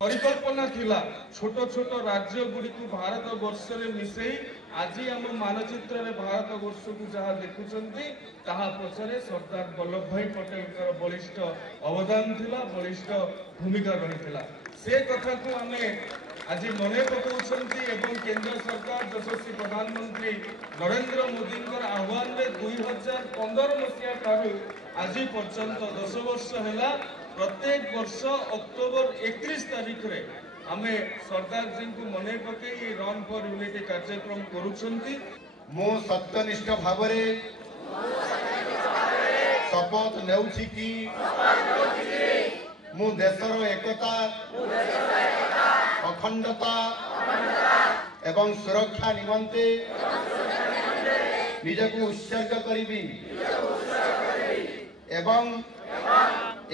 परिकल्पना थिला छोट छोट राज्य गुड़ी को भारत वर्ष में मिसई आज आम मानचित्र में भारत वर्ष को जहाँ देखुंट ताहा पछरे सरदार वल्लभ भाई पटेल बलिष्ठ अवदान थिला बलिष्ठ भूमिका रही से कथा को आम आज मन पकाउं केंद्र सरकार यशस्वी प्रधानमंत्री नरेंद्र मोदी आह्वान में 2015 मसीहा ठारू आज पर्यंत 10 वर्ष है प्रत्येक वर्ष अक्टोबर 31 तारीख रे आमे सरदार जी को मन पकई रन फॉर यूनिटी कार्यक्रम करूछंती। मो सत्यनिष्ठ भावरे शपथ नेउछि कि मु देशर एकता अखंडता एवं सुरक्षा निमंते निजको उत्सर्ग करिबी एवं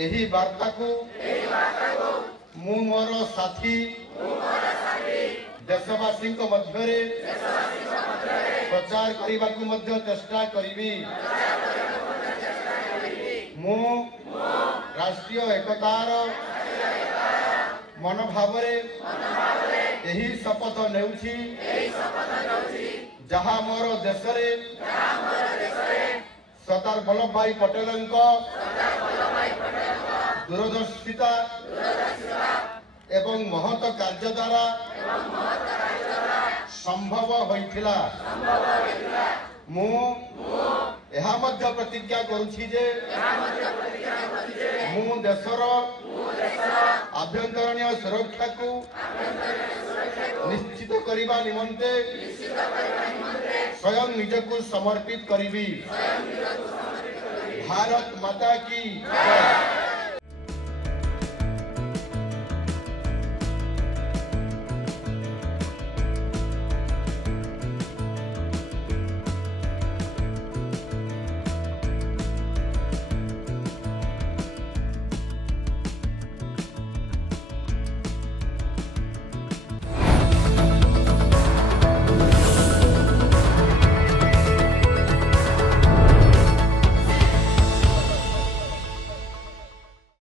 एही वार्ता को मु मोर साथी देशवासी मध्य प्रचार करने को मध्य चेष्टा करी मु राष्ट्रीय एकतार मनोभाव यही शपथ नेउछि जहाँ मोर देश सरदार वल्लभ भाई पटेल दूरदर्शिता एवं महत कार्य द्वारा संभव होइथिला। मु एहा मध्य प्रतिज्ञा करुछि जे मु देशर आभ्यंतरणीय सुरक्षा को निश्चित करिबा निमंते स्वयं निजको समर्पित करिबी। भारत माता की जय।